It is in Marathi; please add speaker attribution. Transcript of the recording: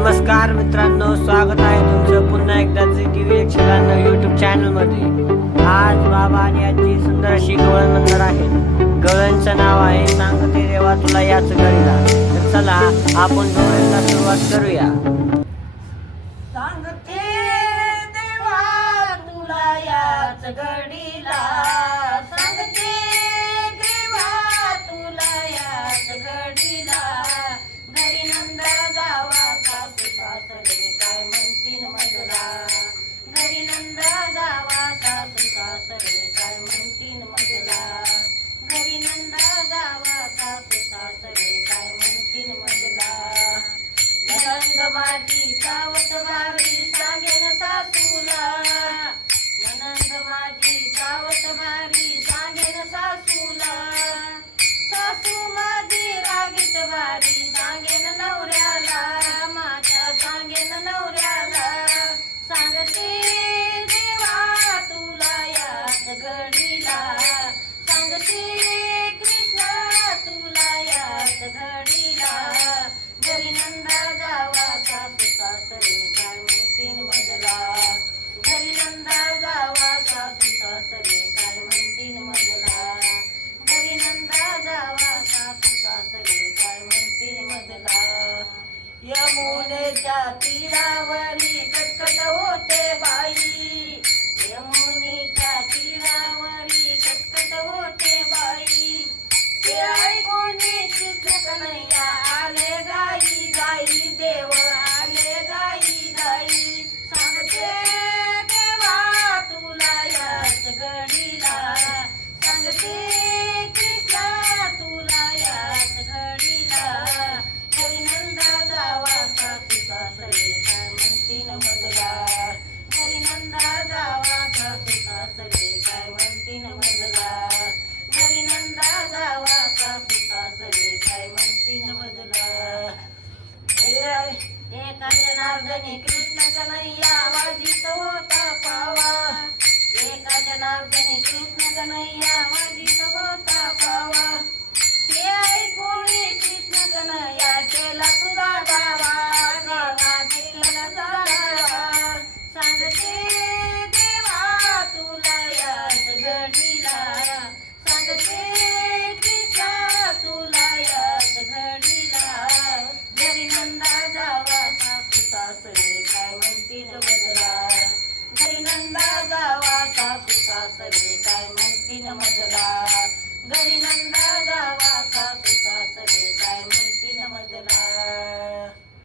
Speaker 1: नमस्कार मित्रांनो स्वागत आहे तुमचं पुन्हा एकदा G T V Yakshagana YouTube चॅनलमध्ये आज बाबा आणि आजी सुंदर अशी गवळण मंदिर आहे. गवळणचं नाव आहे सांगते देवा तुला याच घडीला तर चला आपण गवळणला सुरुवात करूया.
Speaker 2: सांगते देवा तुला याच घडीला सासू सासरे काय म्हणतीन मजला घरी नंदा जावा सासू सासरे काय म्हणतीन मजला नंद माझी चावत I'll be Gopi Rawari. एखाद्या कृष्ण कन्हैया वाजित होता पावा. एखाद्या नागने कृष्ण कन्हैया ಸವಿ